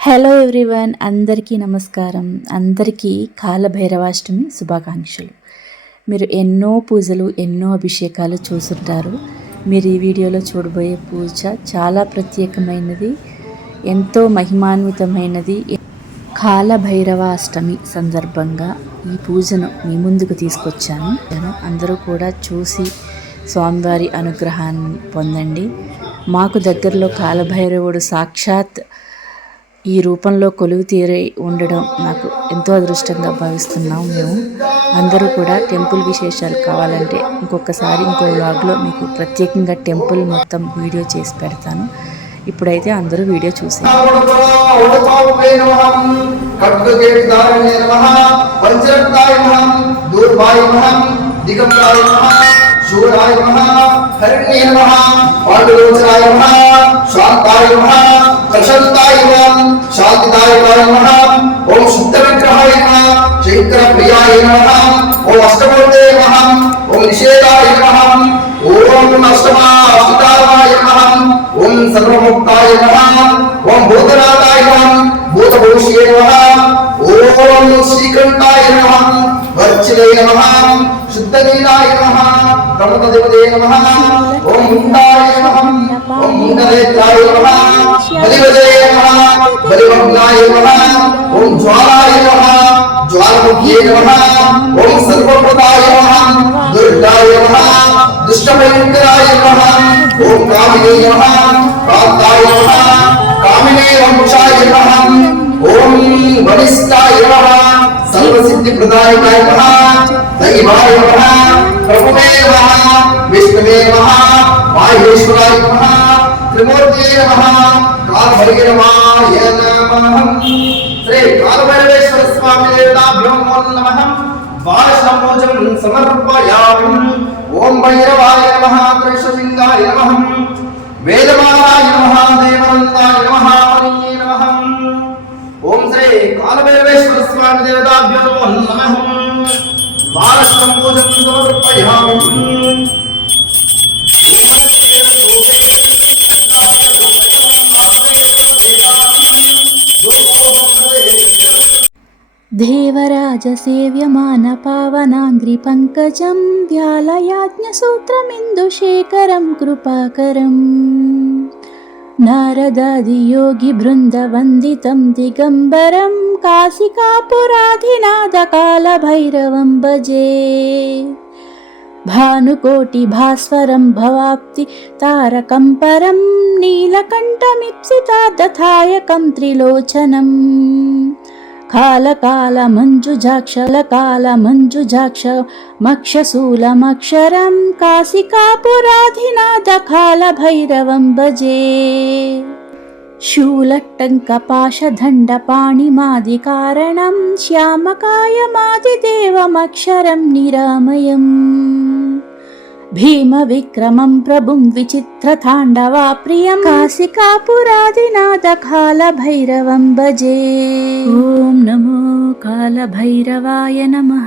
Hello everyone, అందరికీ నమస్కారం. అందరికీ కాలభైరవాష్టమి శుభాకాంక్షలు. మీరు ఎన్నో పూజలు, ఎన్నో అభిషేకాలు చూసుంటారు. మీరు ఈ వీడియోలో చూడబోయే పూజ చాలా ప్రత్యేకమైనది, ఎంతో మహిమాన్వితమైనది. కాలభైరవాష్టమి సందర్భంగా ఈ పూజను మీ ముందుకు తీసుకొచ్చాను. అందరూ కూడా చూసి స్వామివారి అనుగ్రహాన్ని పొందండి. మాకు దగ్గరలో కాలభైరవుడు సాక్షాత్ ఈ రూపంలో కొలువు తీరై ఉండడం నాకు ఎంతో అదృష్టంగా భావిస్తున్నాం. మేము అందరూ కూడా టెంపుల్ విశేషాలు కావాలంటే ఇంకో వ్లాగ్లో మీకు ప్రత్యేకంగా టెంపుల్ మొత్తం వీడియో చేసి పెడతాను. ఇప్పుడైతే అందరూ వీడియో చూసి शूराय नमः, हरिण्ये नमः, पांडुलोचनाय नमः, शांताय नमः, प्रशांताय नमः, शांतिदाय नमः, ओम शुद्ध विग्रहाय नमः, शंकर प्रियाय नमः, ओम अष्टमूर्ते नमः, ओम निषेधाय नमः, ओम अष्टमावताराय नमः, ओम सर्वमुक्ताय नमः, ओम भूतनाथाय नमः, भूतभूषये नमः, ओम श्रीकंठाय नमः, वर्चिले नमः, शुद्धनीलाय नमः, प्रमददेवते नमः, ओम मुंडाय नमः, ओम मुंडनेत्राय नमः, बलिवदे नमः, बलिवग्नाय नमः, ओम ज्वालाय नमः, ज्वालमुख्ये नमः, ओम सर्वप्रदाय नमः, दुर्गाय नमः, दुष्टभयंकराय नमः, ओम कामिने नमः, कांताय नमः, कामिने वंशाय नमः, ओम वनिष्ठाय नमः, सर्वसिद्धि प्रदायकाय नमः, दैवाय नमः, प्रभुवे नमः, विष्णुवे नमः, माहेश्वराय नमः, त्रिमूर्तये नमः, कालभैरवाय नमः। श्री कालभैरवेश्वर स्वामी देवताभ्यो नमः। बालशम्भोजं समर्पयामि। ओम भैरवाय नमः, त्रिशृंगाय नमः, वेदमालाय नमः, देवनन्दाय नमः, मणिये नमः। ओम श्री कालभैरवेश्वर स्वामी देवताभ्यो नमः। बालशम्भोजं समर्पयामि। దేవరాజ సేవ్యమాన పావనాంగ్రి పంకజం వ్యాలయాజ్ఞసూత్రమిందుశేఖరం కృపాకరం నారదాది యోగి బృంద వందితం దిగంబరం కాశికాపురాధినాథ కాలభైరవం భజే భానుకోటి భాస్వరం భవాప్తి తారకం పరం నీలకంఠమిప్సితార్థాయకం త్రిలోచనం కాలమంజుజాక్ష మక్షశూలమక్షరం కాశికాపురాధినాథ కాలభైరవం భజే శూలట్టంకపాశదండపాణిమాదికారణం శ్యామకాయమాదిదేవమక్షరం నిరామయం భీమ విక్రమం ప్రభుం విచిత్రతాండవా ప్రియం కాశికాపురాదినాథ కాలభైరవం భజే. ఓం నమో కాలభైరవాయ నమః.